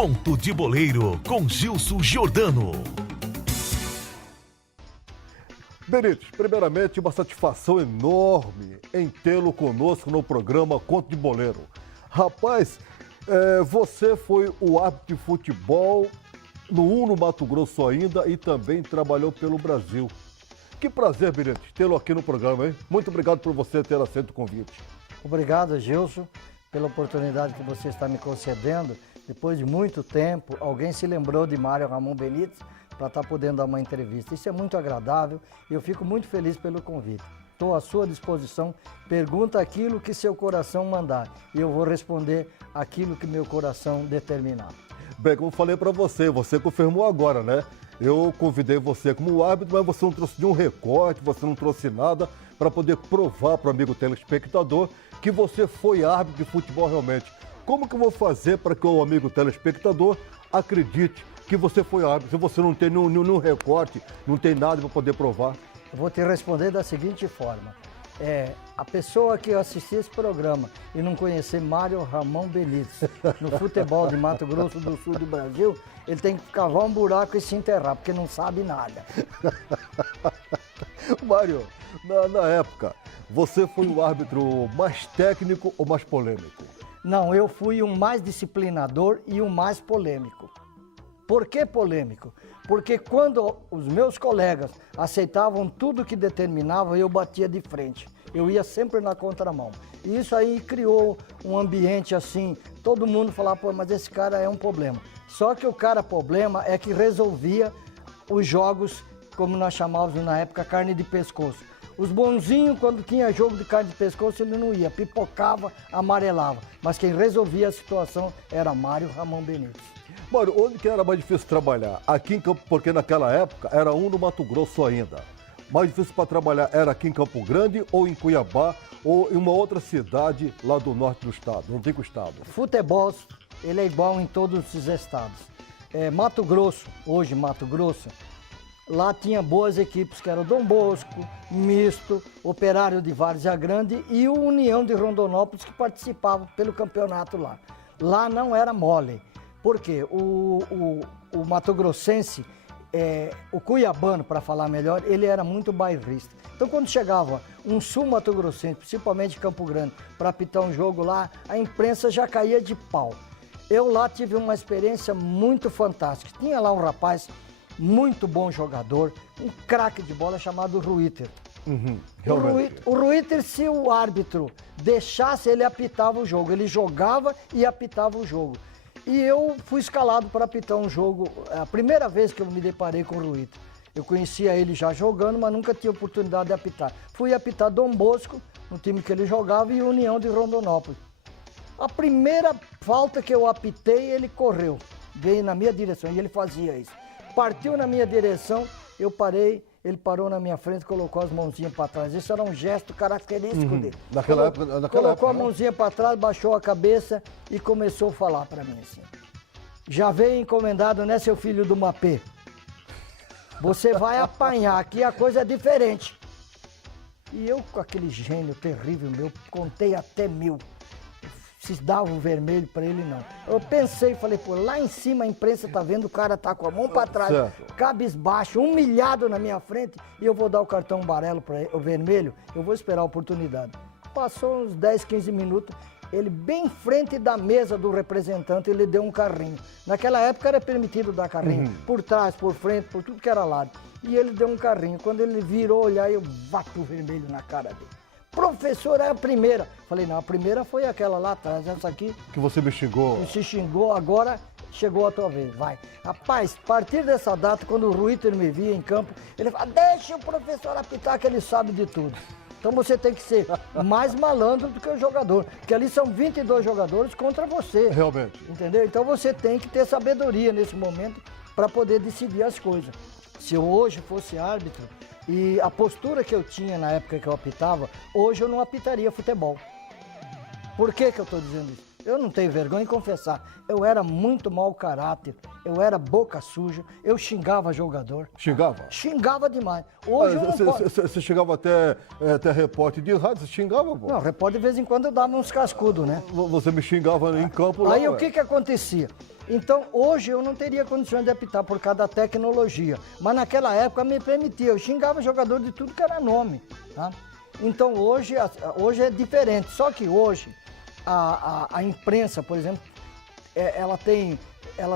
Conto de Boleiro com Gilson Giordano. Benítez, primeiramente uma satisfação enorme em tê-lo conosco no programa Conto de Boleiro. Rapaz, você foi o árbitro de futebol no Uno Mato Grosso ainda e também trabalhou pelo Brasil. Que prazer, Benítez, tê-lo aqui no programa, hein? Muito obrigado por você ter aceito o convite. Obrigado, Gilson, pela oportunidade que você está me concedendo. Depois de muito tempo, alguém se lembrou de Mário Ramon Benítez para estar podendo dar uma entrevista. Isso é muito agradável e eu fico muito feliz pelo convite. Estou à sua disposição, pergunta aquilo que seu coração mandar e eu vou responder aquilo que meu coração determinar. Bem, como falei para você confirmou agora, né? Eu convidei você como árbitro, mas você não trouxe nenhum recorte, você não trouxe nada para poder provar para o amigo telespectador que você foi árbitro de futebol realmente. Como que eu vou fazer para que o amigo telespectador acredite que você foi árbitro, se você não tem nenhum recorte, não tem nada para poder provar? Eu vou te responder da seguinte forma. A pessoa que assistir esse programa e não conhecer Mário Ramon Benítez no futebol de Mato Grosso do Sul do Brasil, ele tem que cavar um buraco e se enterrar, porque não sabe nada. Mário, na época, você foi o árbitro mais técnico ou mais polêmico? Não, eu fui o mais disciplinador e o mais polêmico. Por que polêmico? Porque quando os meus colegas aceitavam tudo que determinava, eu batia de frente. Eu ia sempre na contramão. E isso aí criou um ambiente assim, todo mundo falava, pô, mas esse cara é um problema. Só que o cara problema é que resolvia os jogos, como nós chamávamos na época, carne de pescoço. Os bonzinhos, quando tinha jogo de carne de pescoço, ele não ia, pipocava, amarelava. Mas quem resolvia a situação era Mário Ramon Benítez. Mário, onde que era mais difícil trabalhar? Aqui em Campo, porque naquela época era no Mato Grosso ainda. Mais difícil para trabalhar era aqui em Campo Grande ou em Cuiabá ou em uma outra cidade lá do norte do estado, no antigo estado? Futebol, ele é igual em todos os estados. Mato Grosso, hoje Mato Grosso, lá tinha boas equipes, que eram Dom Bosco, Misto, Operário de Várzea Grande e o União de Rondonópolis, que participavam pelo campeonato lá. Lá não era mole, porque o Mato Grossense, o cuiabano, para falar melhor, ele era muito bairrista. Então, quando chegava um sul-mato grossense, principalmente Campo Grande, para apitar um jogo lá, a imprensa já caía de pau. Eu lá tive uma experiência muito fantástica. Tinha lá um rapaz muito bom jogador, um craque de bola chamado Ruiter. O Ruiter, se o árbitro deixasse, ele apitava o jogo. Ele jogava e apitava o jogo. E eu fui escalado para apitar um jogo, a primeira vez que eu me deparei com o Ruiter. Eu conhecia ele já jogando, mas nunca tinha oportunidade de apitar. Fui apitar Dom Bosco, no time que ele jogava, e União de Rondonópolis. A primeira falta que eu apitei, ele correu, veio na minha direção, e ele fazia isso. Partiu na minha direção, eu parei, ele parou na minha frente e colocou as mãozinhas para trás. Isso era um gesto característico dele. Colocou a mãozinha para trás, baixou a cabeça e começou a falar para mim assim. Já veio encomendado, né, seu filho do Mapê? Você vai apanhar, aqui a coisa é diferente. E eu, com aquele gênio terrível meu, contei até 1000. Se dava o vermelho para ele, não. Eu pensei, falei, pô, lá em cima a imprensa tá vendo, o cara tá com a mão para trás, cabisbaixo, humilhado na minha frente, e eu vou dar o cartão amarelo para ele, o vermelho, eu vou esperar a oportunidade. Passou uns 10, 15 minutos, ele bem em frente da mesa do representante, ele deu um carrinho. Naquela época era permitido dar carrinho, por trás, por frente, por tudo que era lado. E ele deu um carrinho. Quando ele virou olhar, eu bato o vermelho na cara dele. Professor, é a primeira. Falei, não, a primeira foi aquela lá atrás, essa aqui. Que você me xingou. Se xingou, agora chegou a tua vez, vai. Rapaz, a partir dessa data, quando o Ruiter me via em campo, ele fala, deixa o professor apitar que ele sabe de tudo. Então você tem que ser mais malandro do que o jogador, porque ali são 22 jogadores contra você. Realmente. Entendeu? Então você tem que ter sabedoria nesse momento para poder decidir as coisas. Se eu hoje fosse árbitro, e a postura que eu tinha na época que eu apitava, hoje eu não apitaria futebol. Por que eu estou dizendo isso? Eu não tenho vergonha em confessar. Eu era muito mau caráter, eu era boca suja, eu xingava jogador. Xingava? Xingava demais. Hoje eu não posso... Você chegava até repórter de rádio, você xingava, pô? Não, repórter de vez em quando eu dava uns cascudos, né? Você me xingava em campo lá, Aí o que acontecia? Então, hoje eu não teria condições de apitar por causa da tecnologia. Mas naquela época me permitia. Eu xingava jogador de tudo que era nome, tá? Então, hoje é diferente. Só que hoje, a imprensa, por exemplo, ela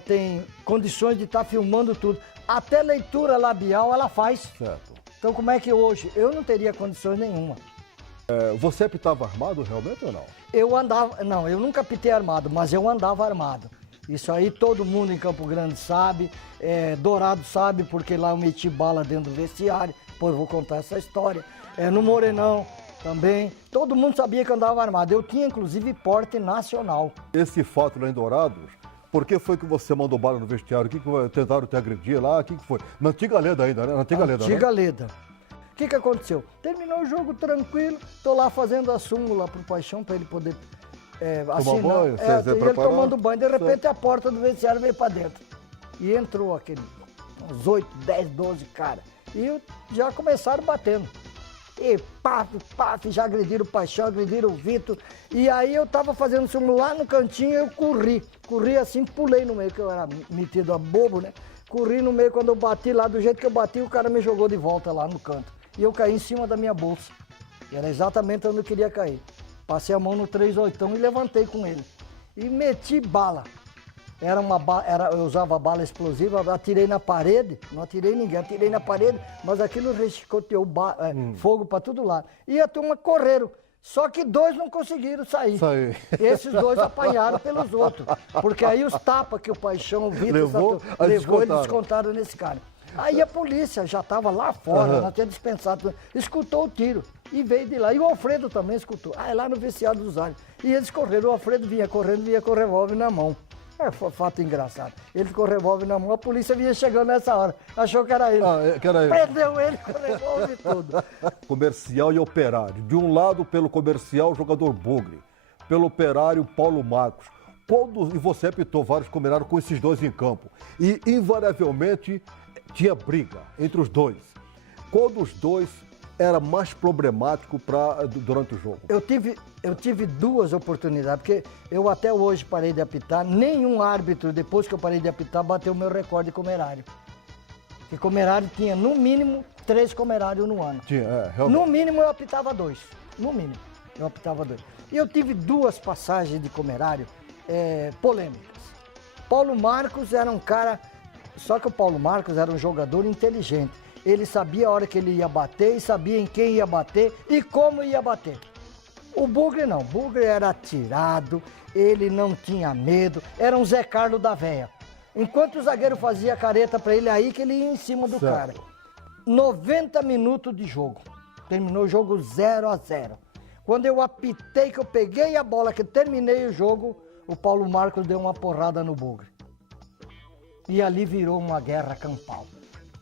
tem condições de estar filmando tudo. Até leitura labial ela faz. Certo. Então, como é que hoje? Eu não teria condições nenhuma. Você apitava armado realmente ou não? Eu andava... Não, eu nunca apitei armado, mas eu andava armado. Isso aí todo mundo em Campo Grande sabe, Dourado sabe, porque lá eu meti bala dentro do vestiário, depois eu vou contar essa história. No Morenão também, todo mundo sabia que eu andava armado. Eu tinha inclusive porte nacional. Esse fato lá em Dourados, por que foi que você mandou bala no vestiário? O que tentaram te agredir lá? O que foi? Na antiga Leda ainda, né? Na antiga Leda, né? Antiga Leda. O que aconteceu? Terminou o jogo tranquilo, tô lá fazendo a súmula pro Paixão para ele poder... Tomar banho, e ele tomando banho, de repente a porta do vestiário veio para dentro. E entrou uns 8, 10, 12 caras. E já começaram batendo. E paf, já agrediram o Paixão, agrediram o Vitor. E aí eu tava fazendo súmula lá no cantinho, eu corri. Corri assim, pulei no meio, que eu era metido a bobo, né? Corri no meio, quando eu bati lá, do jeito que eu bati, o cara me jogou de volta lá no canto. E eu caí em cima da minha bolsa. E era exatamente onde eu queria cair. Passei a mão no 38 e levantei com ele. E meti bala. Eu usava bala explosiva, atirei na parede, não atirei ninguém, atirei na parede, mas aquilo rescoteou fogo para todo lado. E a turma correram. Só que 2 não conseguiram sair. Esses 2 apanharam pelos outros. Porque aí os tapas que o Paixão, o Vitor, levou, eles descontaram nesse cara. Aí a polícia já estava lá fora, não tinha dispensado, escutou o tiro e veio de lá. E o Alfredo também escutou. É lá no vestiário dos Alhos. E eles correram, o Alfredo vinha correndo, vinha com o revólver na mão. Fato engraçado. Ele com o revólver na mão, a polícia vinha chegando nessa hora. Achou que era ele. Prendeu ele com o revólver e tudo. Comercial e Operário. De um lado, pelo Comercial, o jogador Bugre. Pelo Operário, Paulo Marcos. E você apitou vários combinaram com esses 2 em campo. E, invariavelmente, tinha briga entre os 2. Qual dos 2 era mais problemático durante o jogo? Eu tive 2 oportunidades, porque eu até hoje parei de apitar. Nenhum árbitro, depois que eu parei de apitar, bateu o meu recorde de comerário. Porque comerário tinha, no mínimo, 3 comerários no ano. Realmente. No mínimo, eu apitava 2. No mínimo, eu apitava 2. E eu tive 2 passagens de comerário polêmicas. Paulo Marcos era um cara... Só que o Paulo Marcos era um jogador inteligente. Ele sabia a hora que ele ia bater e sabia em quem ia bater e como ia bater. O Bugre não. O Bugre era atirado, ele não tinha medo, era um Zé Carlos da véia. Enquanto o zagueiro fazia careta para ele, aí que ele ia em cima do cara. 90 minutos de jogo. Terminou o jogo 0-0. Quando eu apitei, que eu peguei a bola, que terminei o jogo, o Paulo Marcos deu uma porrada no Bugre. E ali virou uma guerra campal.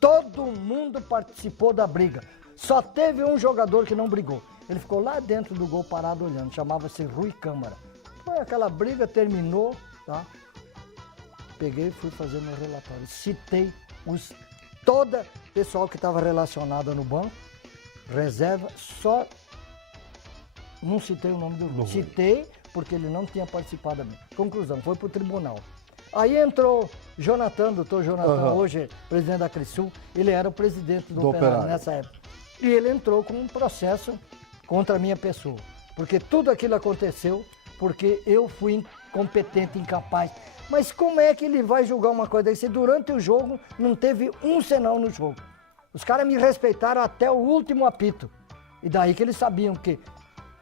Todo mundo participou da briga. Só teve um jogador que não brigou. Ele ficou lá dentro do gol parado olhando. Chamava-se Rui Câmara. Foi aquela briga, terminou, tá? Peguei e fui fazer meu relatório. Citei todo pessoal que estava relacionado no banco, reserva, só não citei o nome do Rui. Citei porque ele não tinha participado da minha. Conclusão, foi para o tribunal. Aí entrou Jonathan, doutor Jonathan, hoje presidente da Crisul, ele era o presidente do Operário nessa época. E ele entrou com um processo contra a minha pessoa, porque tudo aquilo aconteceu porque eu fui incompetente, incapaz. Mas como é que ele vai julgar uma coisa dessa? Durante o jogo não teve um sinal no jogo. Os caras me respeitaram até o último apito. E daí que eles sabiam que...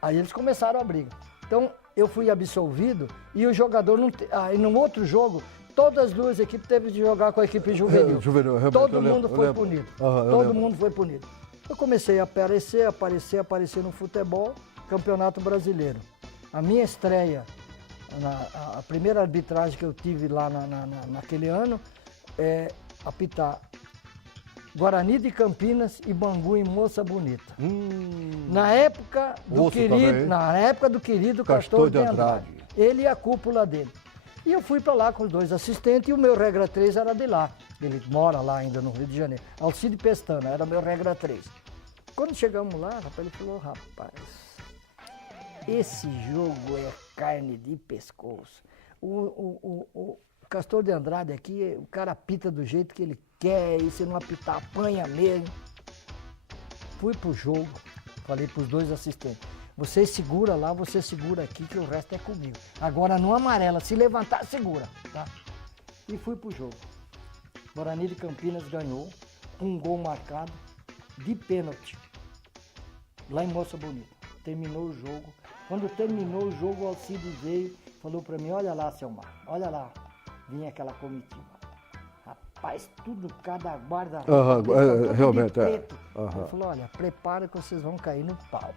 Aí eles começaram a briga. Então, eu fui absolvido e o jogador não... e no outro jogo, todas as 2 equipes teve de jogar com a equipe juvenil. Todo mundo foi punido. Todo mundo foi punido. Eu comecei a aparecer no futebol, Campeonato Brasileiro. A minha estreia, a primeira arbitragem que eu tive lá naquele ano, é apitar Guarani de Campinas e Bangu em Moça Bonita. Na época do querido Castor de Andrade. Ele e a cúpula dele. E eu fui para lá com os 2 assistentes e o meu regra 3 era de lá. Ele mora lá ainda no Rio de Janeiro. Alcide Pestana, era meu regra 3. Quando chegamos lá, rapaz, ele falou, rapaz, esse jogo é carne de pescoço. O Castor de Andrade aqui, o cara apita do jeito que ele quer, e se não apitar, apanha mesmo. Fui pro jogo, falei pros 2 assistentes, você segura lá, você segura aqui, que o resto é comigo. Agora no amarela, se levantar, segura, tá? E fui pro jogo. Guarani de Campinas ganhou, com um gol marcado, de pênalti, lá em Moça Bonita. Terminou o jogo. Quando terminou o jogo, o Alcide veio, falou pra mim, olha lá, Selmar, olha lá. Vinha aquela comitiva. Rapaz, tudo, cada guarda realmente, preto. Ele falou, olha, prepara que vocês vão cair no pau.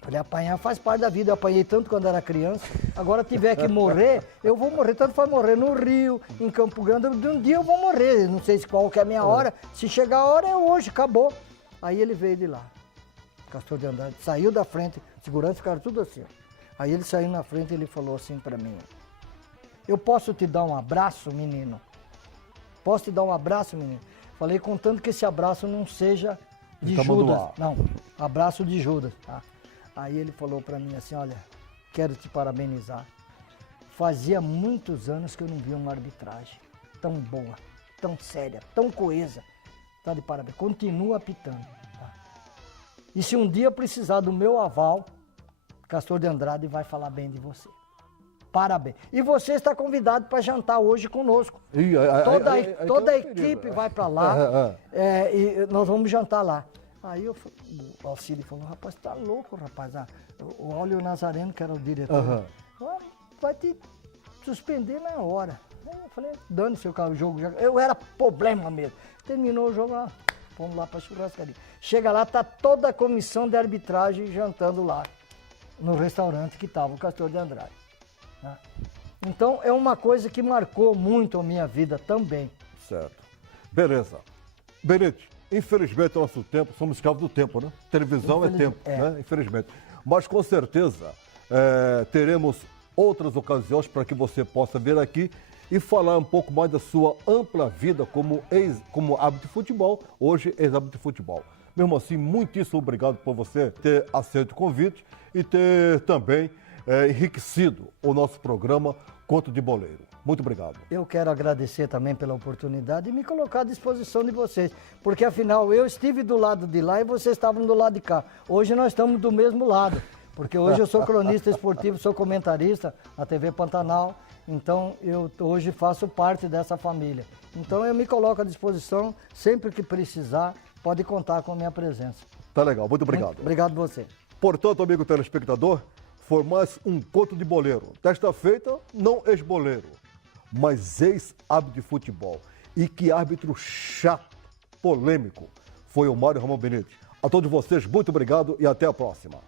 Falei, apanhar faz parte da vida. Eu apanhei tanto quando era criança. Agora tiver que morrer, eu vou morrer. Tanto faz morrer no Rio, em Campo Grande. Um dia eu vou morrer. Não sei qual que é a minha hora. Se chegar a hora, é hoje, acabou. Aí ele veio de lá. Castor de Andrade saiu da frente, segurança ficaram tudo assim. Aí ele saiu na frente e ele falou assim pra mim, eu posso te dar um abraço, menino? Posso te dar um abraço, menino? Falei, contanto que esse abraço não seja de Judas. Não, abraço de Judas, tá? Aí ele falou pra mim assim, olha, quero te parabenizar. Fazia muitos anos que eu não via uma arbitragem tão boa, tão séria, tão coesa. Tá de parabéns. Continua apitando. Tá? E se um dia precisar do meu aval, Castor de Andrade vai falar bem de você. Parabéns. E você está convidado para jantar hoje conosco. Toda a equipe vai para lá e nós vamos jantar lá. Aí o Alcide falou, rapaz, tá louco, rapaz. O Aulio Nazareno, que era o diretor, vai te suspender na hora. Aí eu falei, dane-se o jogo. Eu era problema mesmo. Terminou o jogo, vamos lá para a churrascaria. Chega lá, tá toda a comissão de arbitragem jantando lá, no restaurante que estava o Castor de Andrade. Então é uma coisa que marcou muito a minha vida também. Certo. Beleza. Benite, infelizmente o nosso tempo, somos escravos do tempo, né? Televisão é tempo, né? Infelizmente. Mas com certeza teremos outras ocasiões para que você possa vir aqui e falar um pouco mais da sua ampla vida como árbitro de futebol, hoje ex-árbitro de futebol. Mesmo assim, muitíssimo obrigado por você ter aceito o convite e ter também enriquecido o nosso programa Conto de Boleiro. Muito obrigado. Eu quero agradecer também pela oportunidade e me colocar à disposição de vocês, porque afinal eu estive do lado de lá e vocês estavam do lado de cá. Hoje nós estamos do mesmo lado, porque hoje eu sou cronista esportivo, sou comentarista na TV Pantanal, então eu hoje faço parte dessa família. Então eu me coloco à disposição, sempre que precisar, pode contar com a minha presença. Tá legal, muito obrigado. Obrigado a você. Portanto, amigo telespectador, foi mais um Conto de Boleiro. Desta feita, não ex-boleiro, mas ex-árbitro de futebol. E que árbitro chato, polêmico, foi o Mário Ramon Benite. A todos vocês, muito obrigado e até a próxima.